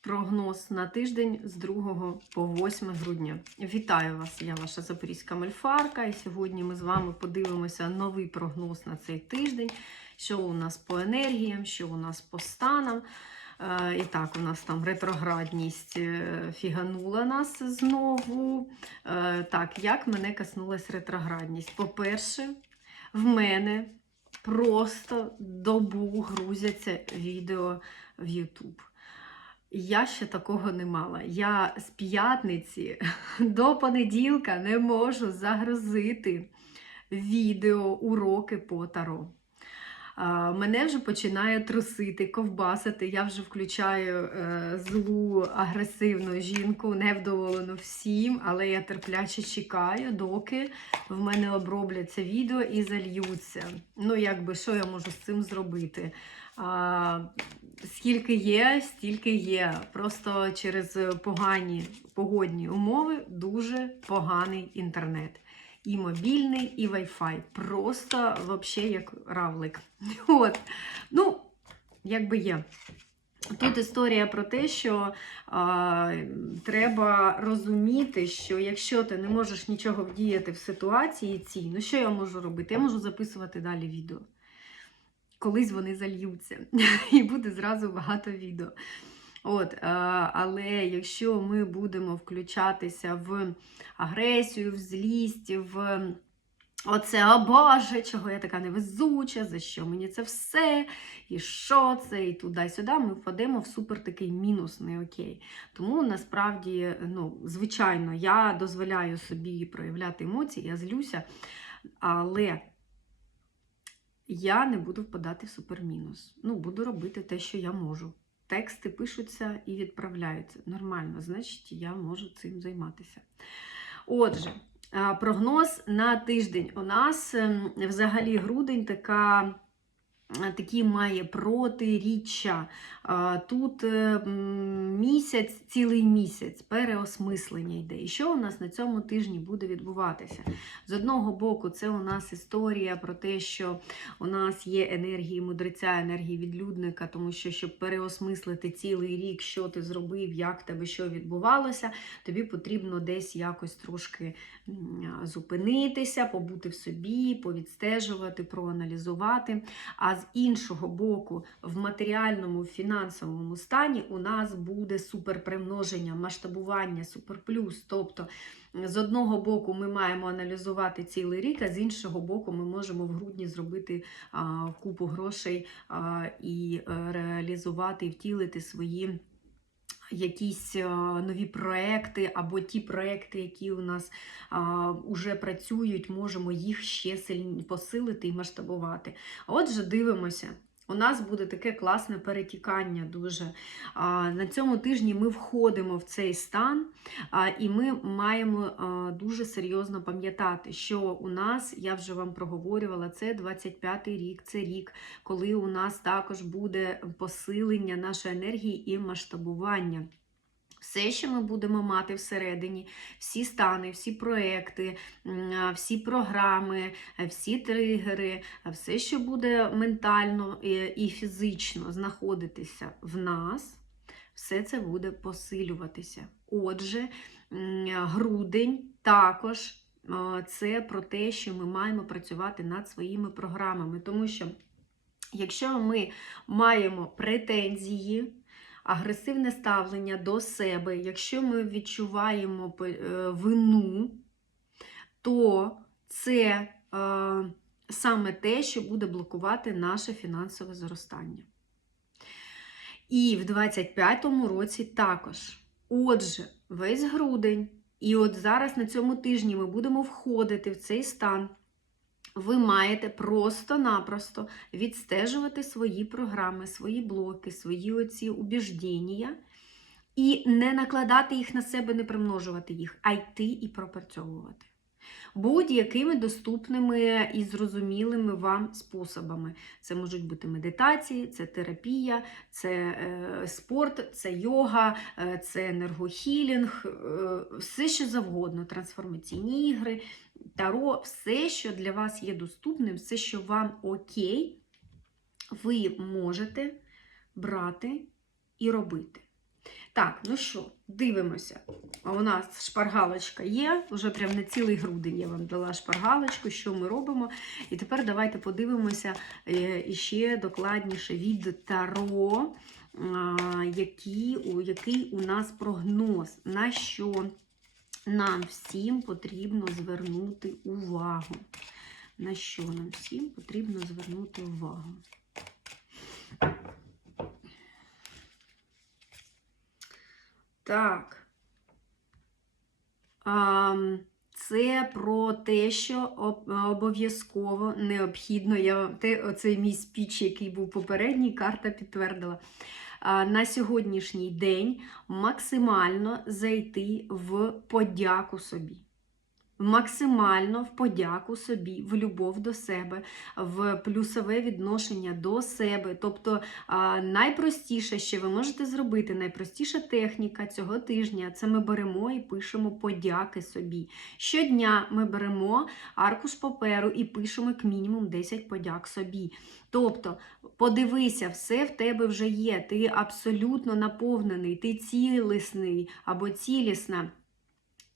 Прогноз на тиждень з 2 по 8 грудня. Вітаю вас! Я ваша запорізька мальфарка, і сьогодні ми з вами подивимося новий прогноз на цей тиждень, що у нас по енергіям, що у нас по станам. Е, І так, у нас там ретроградність е, фіганула нас знову. Е, Так, як мене коснулась ретроградність? По-перше, в мене просто добу грузяться відео в YouTube. Я ще такого не мала. Я з п'ятниці до понеділка не можу загрузити відео уроки по таро. Мене вже починає трусити, ковбасити. Я вже включаю е, злу агресивну жінку, невдоволену всім, але я терпляче чекаю, доки в мене обробляться відео і зальються. Ну, якби що я можу з цим зробити? Скільки є, стільки є. Просто через погані погодні умови дуже поганий інтернет. І мобільний, і Wi-Fi. Просто взагалі як равлик. От. Ну, якби є. Тут історія про те, що а, треба розуміти, що якщо ти не можеш нічого вдіяти в ситуації цій, ну що я можу робити? Я можу записувати далі відео. Колись вони зальються, і буде зразу багато відео. От, е, але якщо ми будемо включатися в агресію, в злість, в оце, о Боже, чого я така невезуча, за що мені це все, і що це, і туди-сюди, ми впадемо в супер такий мінус, не окей. Тому насправді, ну, звичайно, я дозволяю собі проявляти емоції, я злюся, але я не буду впадати в супермінус. Ну, буду робити те, що я можу. Тексти пишуться і відправляються. Нормально, значить, я можу цим займатися. Отже, прогноз на тиждень. У нас ем, взагалі грудень така. Такі має протиріччя. А, Тут е, місяць, цілий місяць, переосмислення йде. І що у нас на цьому тижні буде відбуватися? З одного боку, це у нас історія про те, що у нас є енергії мудреця, енергії відлюдника, тому що, щоб переосмислити цілий рік, що ти зробив, як тебе що відбувалося, тобі потрібно десь якось трошки зупинитися, побути в собі, повідстежувати, проаналізувати. А з іншого боку, в матеріальному, фінансовому стані у нас буде суперпримноження, масштабування, суперплюс. Тобто, з одного боку, ми маємо аналізувати цілий рік, а з іншого боку, ми можемо в грудні зробити купу грошей і е, реалізувати втілити свої. Якісь нові проекти, або ті проекти, які у нас вже працюють, можемо їх ще сильні посилити і масштабувати. Отже, дивимося. У нас буде таке класне перетікання дуже. На цьому тижні ми входимо в цей стан, і ми маємо дуже серйозно пам'ятати, що у нас, я вже вам проговорювала, це 25-й рік, це рік, коли у нас також буде посилення нашої енергії і масштабування. Все, що ми будемо мати всередині, всі стани, всі проекти, всі програми, всі тригери, все, що буде ментально і, і фізично знаходитися в нас, все це буде посилюватися. Отже, грудень також це про те, що ми маємо працювати над своїми програмами, тому що якщо ми маємо претензії, агресивне ставлення до себе, якщо ми відчуваємо е, вину, то це е, саме те, що буде блокувати наше фінансове зростання. І в 25-му році також. Отже, весь грудень, і от зараз на цьому тижні ми будемо входити в цей стан. Ви маєте просто-напросто відстежувати свої програми, свої блоки, свої оці убіждення і не накладати їх на себе, не примножувати їх, а йти і пропрацьовувати. Будь-якими доступними і зрозумілими вам способами. Це можуть бути медитації, це терапія, це е, спорт, це йога, е, це енергохілінг, е, все що завгодно, трансформаційні ігри, таро, все, що для вас є доступним, все, що вам окей, ви можете брати і робити. Так, ну що, дивимося. А У нас шпаргалочка є, вже прям на цілий грудень я вам дала шпаргалочку, що ми робимо. І тепер давайте подивимося е, іще докладніше від Таро, який у нас прогноз, на що нам всім потрібно звернути увагу. На що нам всім потрібно звернути увагу? Так. Це про те, що обов'язково необхідно. Я оцей мій спіч, який був попередній, карта підтвердила. На сьогоднішній день максимально зайти в подяку собі. Максимально в подяку собі, в любов до себе, в плюсове відношення до себе. Тобто найпростіше, що ви можете зробити, найпростіша техніка цього тижня це ми беремо і пишемо подяки собі. Щодня ми беремо аркуш паперу і пишемо як мінімум 10 подяк собі. Тобто, подивися, все в тебе вже є. Ти абсолютно наповнений, ти цілісний або цілісна.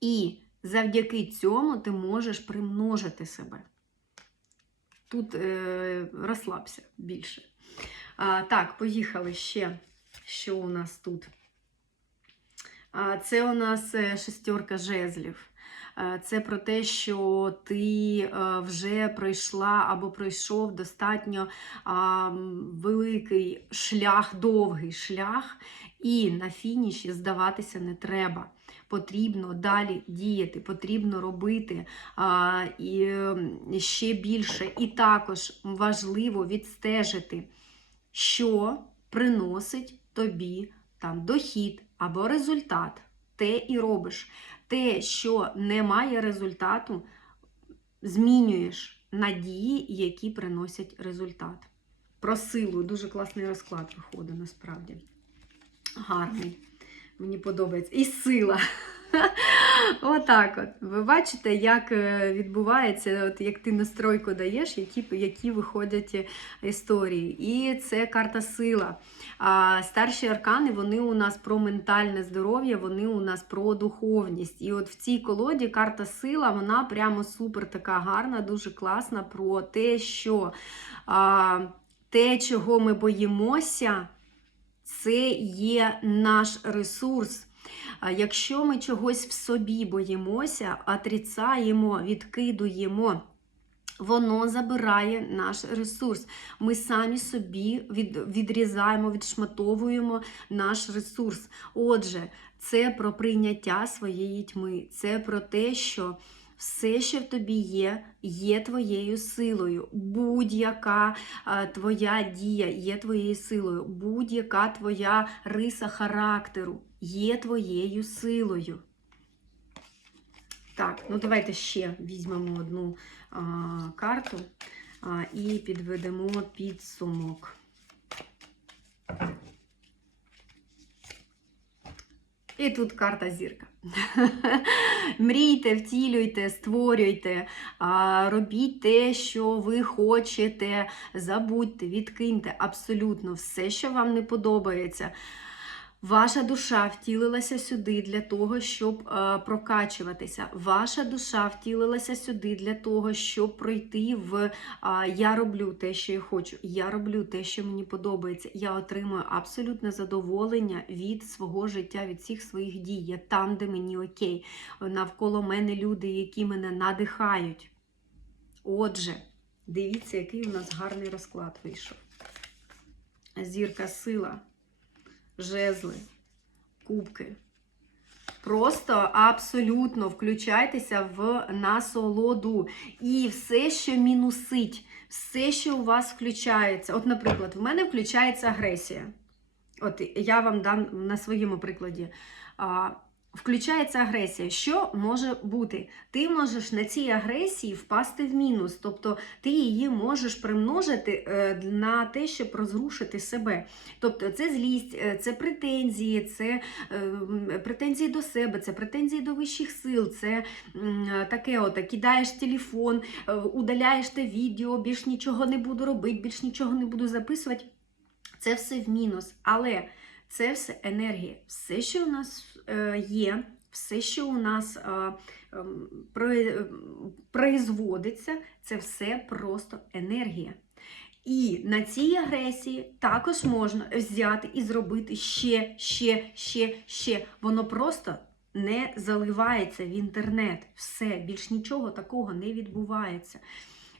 І завдяки цьому ти можеш примножити себе. Тут е, розслабся більше. А, так, поїхали ще. Що у нас тут? А, це у нас е, шестерка жезлів. Це про те, що ти е, вже пройшла або пройшов достатньо великий шлях, довгий шлях, і на фініші здаватися не треба. Потрібно далі діяти, потрібно робити а, і ще більше. І також важливо відстежити, що приносить тобі там дохід або результат. Те і робиш. Те, що не має результату, змінюєш на дії, які приносять результат. Про силу дуже класний розклад виходить насправді. Гарний. Мені подобається. І сила. Отак от. Ви бачите, як е, відбувається, от як ти настройку даєш, які, які виходять е, історії. І це карта сила. А старші аркани вони у нас про ментальне здоров'я, вони у нас про духовність. І от в цій колоді карта сила, вона прямо супер така гарна, дуже класна про те, що а, те, чого ми боїмося, це є наш ресурс. Якщо ми чогось в собі боїмося, отрицаємо, відкидуємо, воно забирає наш ресурс. Ми самі собі від, відрізаємо, відшматовуємо наш ресурс. Отже, це про прийняття своєї тьми, це про те, що все, що в тобі є, є твоєю силою. Будь-яка е, твоя дія є твоєю силою, будь-яка твоя риса характеру є твоєю силою. Так, ну давайте ще візьмемо одну а, карту а, і підведемо підсумок. І тут карта зірка. Мрійте, втілюйте, створюйте, робіть те, що ви хочете, забудьте, відкиньте абсолютно все, що вам не подобається. Ваша душа втілилася сюди для того, щоб е, прокачуватися. Ваша душа втілилася сюди для того, щоб пройти в е, я роблю те, що я хочу, я роблю те, що мені подобається. Я отримую абсолютне задоволення від свого життя, від всіх своїх дій. Я там, де мені окей. Навколо мене люди, які мене надихають. Отже, дивіться, який у нас гарний розклад вийшов. Зірка сила жезли, кубки. Просто абсолютно включайтеся в насолоду. І все, що мінусить, все, що у вас включається. От, наприклад, в мене включається агресія. От я вам дам на своєму прикладі. Включається агресія. Що може бути? Ти можеш на цій агресії впасти в мінус, тобто ти її можеш примножити е, на те, щоб розрушити себе. Тобто це злість, е, це претензії, це е, претензії до себе, це претензії до вищих сил, це таке от, кидаєш телефон, удаляєш те відео, більш нічого не буду робити, більш нічого не буду записувати. Це все в мінус. Але Це все енергія. Все, що у нас е, є, все, що у нас е, ем, е, производиться, це все просто енергія. І на цій агресії також можна взяти і зробити ще, ще, ще, ще. Воно просто не заливається в інтернет. Все, більш нічого такого не відбувається.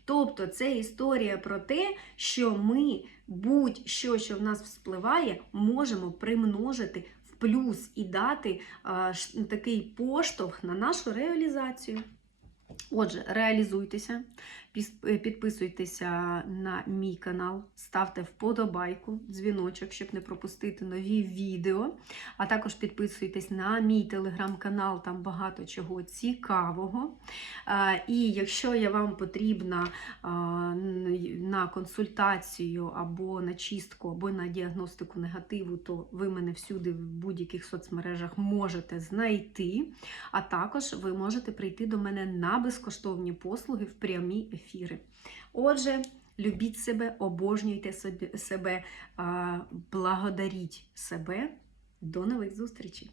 Тобто це історія про те, що ми будь-що, що в нас вспливає, можемо примножити в плюс і дати а, такий поштовх на нашу реалізацію. Отже, реалізуйтеся, е, підписуйтеся на мій канал, ставте вподобайку, дзвіночок, щоб не пропустити нові відео. А також підписуйтесь на мій телеграм-канал, там багато чого цікавого. І якщо я вам потрібна на консультацію або на чистку, або на діагностику негативу, то ви мене всюди в будь-яких соцмережах можете знайти. А також ви можете прийти до мене на безкоштовні послуги в прямі ефіри. Отже, любіть себе, обожнюйте себе, благодаріть себе. До нових зустрічей!